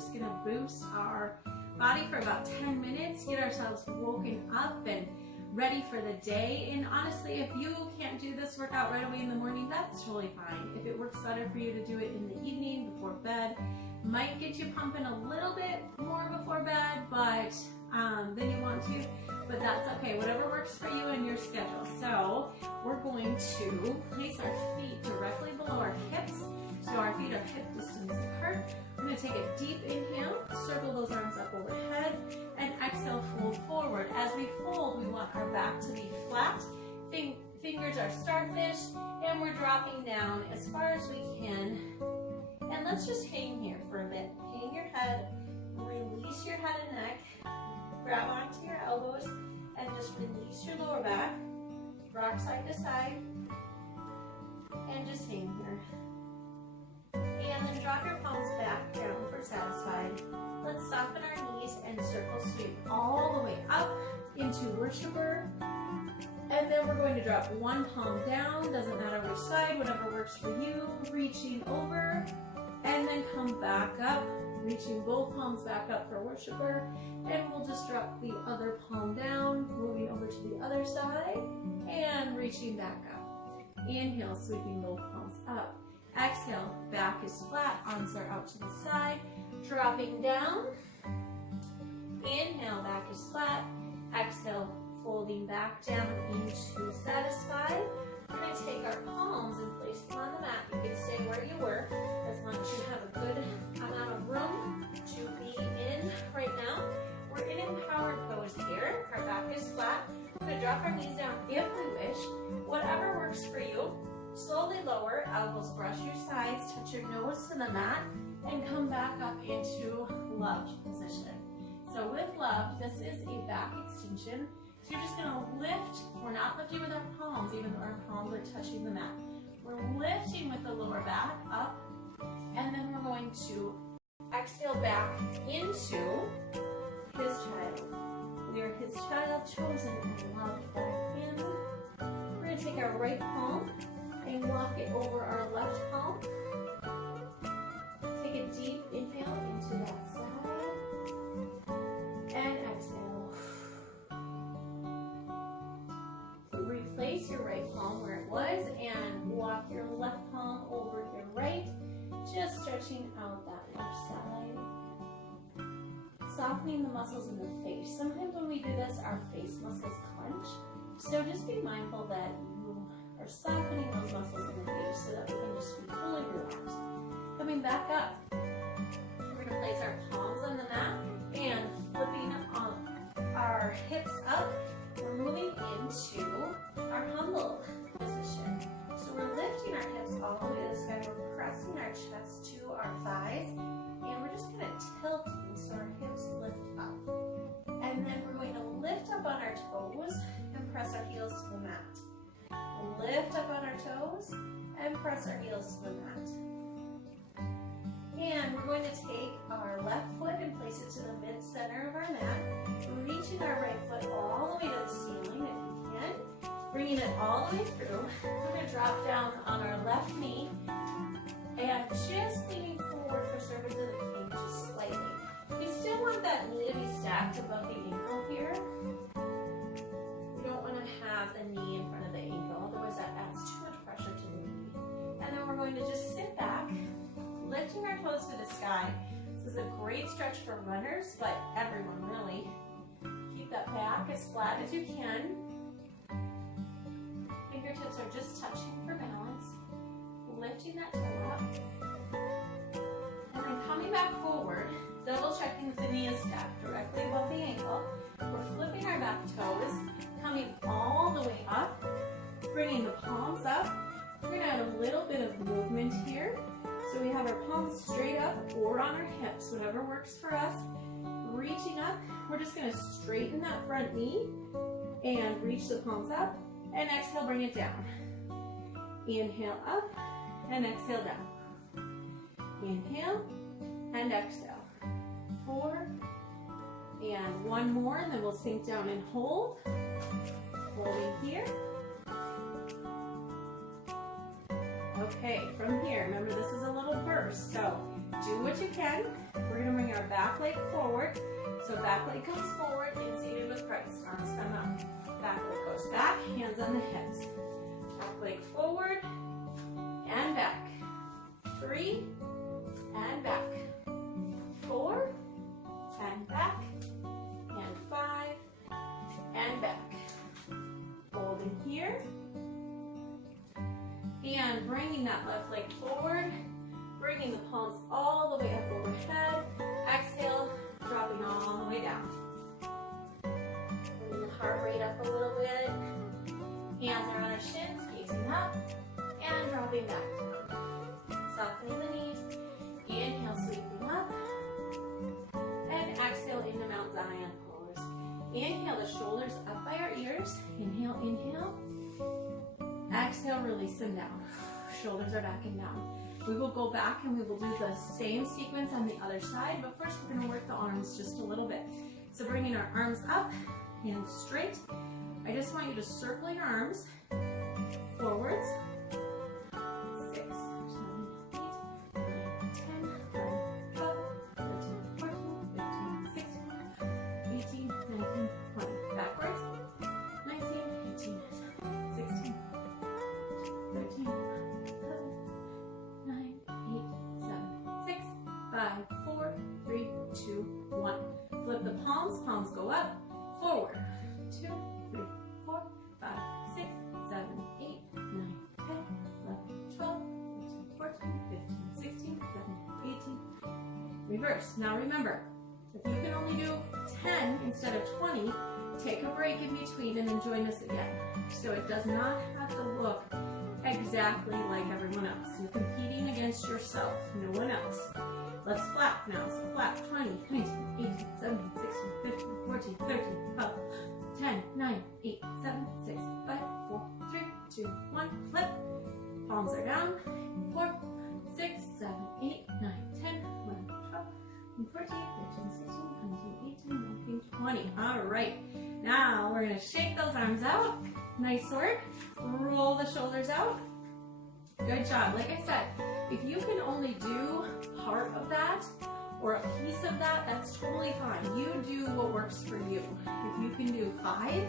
just gonna boost our body for about 10 minutes, get ourselves woken up and ready for the day. And honestly, if you can't do this workout right away in the morning, that's totally fine. If it works better for you to do it in the evening before bed, might get you pumping a little bit more before bed, but then you want to, but that's okay. Whatever works for you and your schedule. So we're going to place our feet directly below our hips, so our feet are hip distance apart. We're going to take a deep inhale, circle those arms up overhead, and exhale, fold forward. As we fold, we want our back to be flat. Fingers are starfish, and we're dropping down as far as we can. And let's just hang here for a bit. Hang your head, release your head and neck, grab onto your elbows, and just release your lower back. Rock side to side, and just hang here. And then drop your palms back down for satisfied. Let's soften our knees and circle sweep all the way up into worshiper. And then we're going to drop one palm down, doesn't matter which side, whatever works for you. Reaching over, and then come back up, reaching both palms back up for worshiper. And we'll just drop the other palm down, moving over to the other side, and reaching back up. Inhale, sweeping both palms up. Exhale, back is flat, arms are out to the side, dropping down. Inhale, back is flat. Exhale, folding back down into satisfied. We're going to take our palms and place them on the mat. You can stay where you were as long as you have a good amount of room to be in right now. We're in empowered pose here. Our back is flat. We're going to drop our knees down if we wish. Whatever works for you. Slowly lower, elbows brush your sides, touch your nose to the mat, and come back up into loved position. So with love, this is a back extension. So you're just going to lift. We're not lifting with our palms, even though our palms are touching the mat. We're lifting with the lower back up, and then we're going to exhale back into his child. We are his child, chosen and loved by him. We're going to take our right palm and walk it over our left palm. Take a deep inhale into that side, and exhale. Replace your right palm where it was, and walk your left palm over your right, just stretching out that left side. Softening the muscles in the face. Sometimes when we do this, our face muscles clench, so just be mindful that you are softening those muscles in the face so that we can just be fully relaxed. Coming back up, we're going to place our palms on the mat and flipping our hips up. We're moving into our humble position. So we're lifting our hips all the way to the sky. We're pressing our chest to our thighs, and we're just going to tilt so our hips lift up. And then we're going to lift up on our toes and press our heels to the mat. Lift up on our toes and press our heels to the mat. And we're going to take our left foot and place it to the mid-center of our mat, reaching our right foot all the way to the ceiling if you can, bringing it all the way through. We're going to drop down on our left knee and just leaning forward for servant of the king, just slightly. You still want that knee to be stacked above the ankle here. You don't want to have the knee in front of the ankle, otherwise that adds too much pressure to the knee. And then we're going to just sit back, lifting our toes to the sky. This is a great stretch for runners, but everyone really. Keep that back as flat as you can. Fingertips are just touching for balance. Lifting that toe up. And then coming back forward, double checking that the knee is stacked directly above the ankle. We're flipping our back toes, coming all the way up, bringing the palms up. We're going to add a little bit of movement here. So we have our palms straight up or on our hips, whatever works for us. Reaching up, we're just going to straighten that front knee and reach the palms up, and exhale, bring it down. Inhale up and exhale down. Inhale and exhale. 4 and 1 more, and then we'll sink down and hold. Holding here. Okay, from here, remember this is a little burst, so do what you can. We're gonna bring our back leg forward. So back leg comes forward and seated with Christ. Arms come up. Back leg goes back, hands on the hips. Back leg forward and back. 3 and back. 4 and back. And 5 and back. Holding here. And bringing that left leg forward. Bringing the palms all the way up overhead. Exhale, dropping all the way down. Bringing the heart rate up a little bit. Hands are on our shins, gazing up. And dropping back down. Softening the knees. Inhale, sweeping up. And exhale into Mount Zion pose. Inhale, the shoulders up by our ears. Inhale, inhale. Exhale, release them down. Shoulders are back and down. We will go back and we will do the same sequence on the other side, but first we're going to work the arms just a little bit. So bringing our arms up, hands straight. I just want you to circle your arms forwards. 6, 7, 8, 9, 10, 11, 12, 13, 14, 15, 16, 18, 19, 20. Backwards. 19, 18, 16, 13, 9, 8, 7, 6, 5, 4, 3, 2, 1. Flip the palms, palms go up, forward. 2, 3, 4, 5, 6, 7, 8, 9, 10, 11, 12, 13, 14, 15, 16, 17, 18. Reverse. Now remember, if you can only do 10 instead of 20, take a break in between and then join us again. So it does not have to look exactly like everyone else. You're competing against yourself, no one else. Let's flap now. So flap 20, 19, 18, 17, 16, 15, 14, 13, 12, 10, 9, 8, 7, 6, 5, 4, 3, 2, 1. Flip. Palms are down. 4, 6, 7, 8, 9, 10, 11, 12, 14, 15, 16, 17, 18, 19, 20. All right. Now we're going to shake those arms out. Nice work. Roll the shoulders out. Good job. Like I said, if you can only do part of that or a piece of that, that's totally fine. You do what works for you. If you can do 5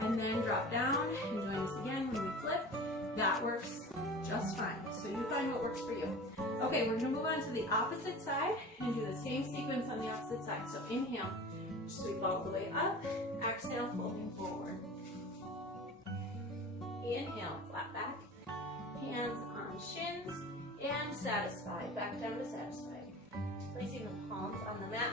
and then drop down and join us again when we flip, that works just fine. So you find what works for you. Okay, we're going to move on to the opposite side and do the same sequence on the opposite side. So inhale, sweep all the way up. Exhale, folding forward. Inhale, flat back. Hands on shins and satisfied. Back down to satisfied. Placing the palms on the mat.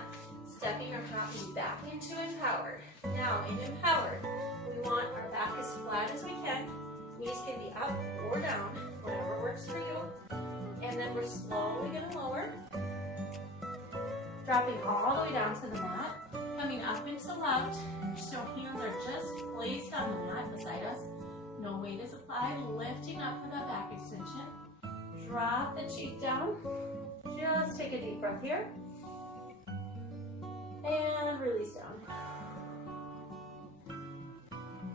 Stepping or hopping back into empowered. Now in empowered, we want our back as flat as we can. Knees can be up or down, whatever works for you. And then we're slowly going to lower. Dropping all the way down to the mat. Coming up into left. So hands are just placed on the mat beside us. No weight is applied. Lifting up for that back extension. Drop the cheek down. Just take a deep breath here. And release down.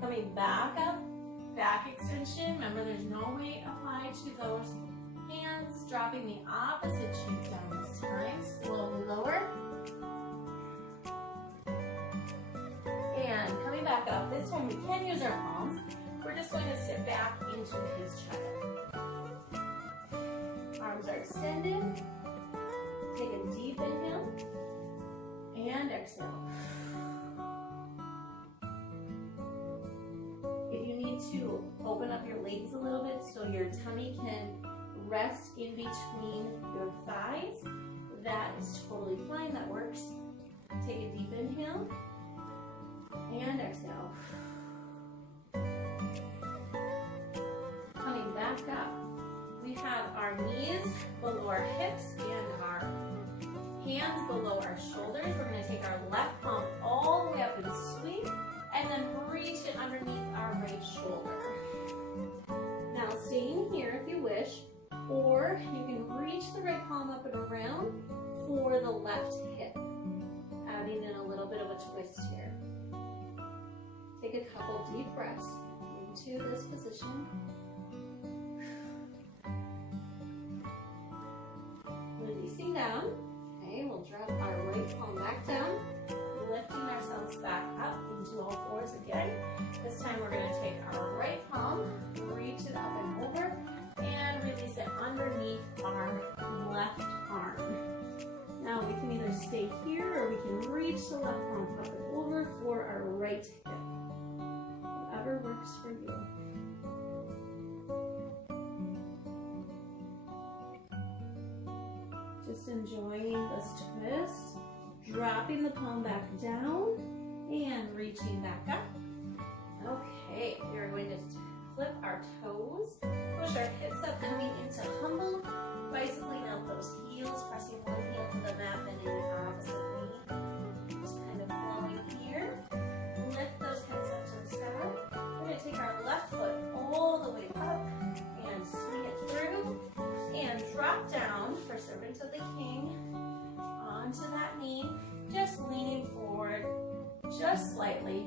Coming back up. Back extension. Remember, there's no weight applied to those hands. Dropping the opposite cheek down this time. Slowly lower. And coming back up. This time we can use our palms. We're just going to sit back into his chair. Arms are extended. Take a deep inhale. And exhale. If you need to open up your legs a little bit so your tummy can rest in between your thighs, that is totally fine. That works. Take a deep inhale. And exhale. Coming back up. We have our knees below our hips and our hands below our shoulders. We're going to take our left palm all the way up and sweep, and then reach it underneath our right shoulder. Now staying here if you wish, or you can reach the right palm up and around for the left hip, adding in a little bit of a twist here. Take a couple deep breaths into this position. Releasing down. Okay, we'll drop our right palm back down, lifting ourselves back up into all fours again. This time we're going to take our right palm, reach it up and over, and release it underneath our left arm. Now we can either stay here or we can reach the left palm up and over for our right hip. Whatever works for you. Just enjoying this twist, dropping the palm back down and reaching back up. Okay, we're going to flip our toes, push our hips up, coming into humble, bicycling out those heels, pressing one heel to the mat, bending the opposite knee. Just kind of flowing here. Lift those hips up to the sky. We're going to take our left foot all the way up and swing it through and drop down for Servant of the King onto that knee, just leaning forward just slightly,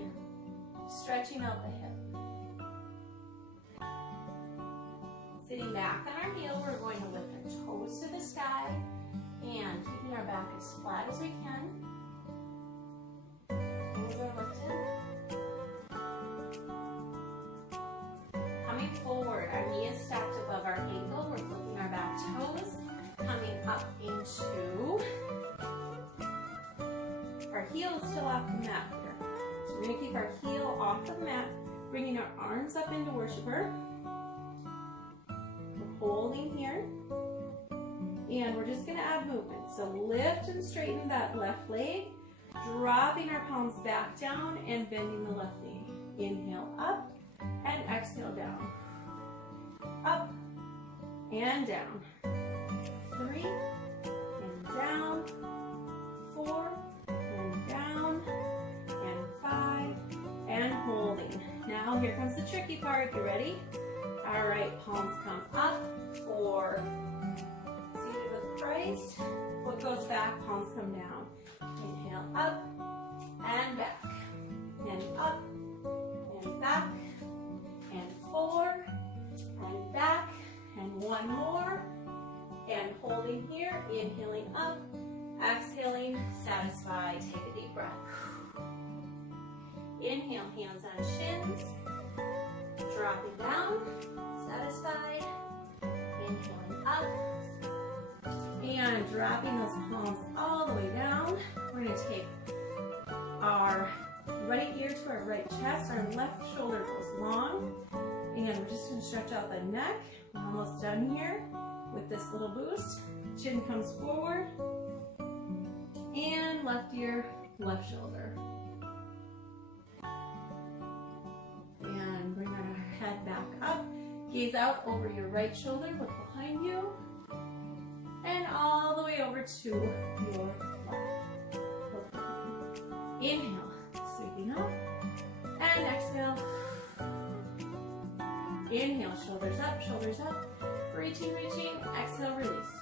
stretching out the hip. Sitting back on our heel, we're going to lift our toes to the sky and keeping our back as flat as we can. Toes are lifted. Coming forward, our knee is stacked above our ankle. We're flipping our back toes, coming up into our heel is still off the mat here. So we're going to keep our heel off the mat, bringing our arms up into worshiper. We're holding here. And we're just going to add movement. So lift and straighten that left leg, dropping our palms back down and bending the left knee. Inhale up and exhale down. Up and down. 3 and down. 4 and down. And 5 and holding. Now here comes the tricky part. You ready? All right, palms come up for seated with Christ. Foot goes back, palms come down. Inhale up and back. And up and back. And 4 and back. And 1 more. And holding here, inhaling up, exhaling, satisfied. Take a deep breath. Inhale, hands on shins. Dropping down, satisfied. Inhaling up. And dropping those palms all the way down. We're going to take our right ear to our right chest. Our left shoulder goes long. And we're just going to stretch out the neck. We're almost done here with this little boost. Chin comes forward. And left ear, left shoulder. And bring our head back up. Gaze out over your right shoulder, look behind you. And all the way over to your left. Inhale, sweeping up. And exhale. Inhale, shoulders up, reaching, exhale, release.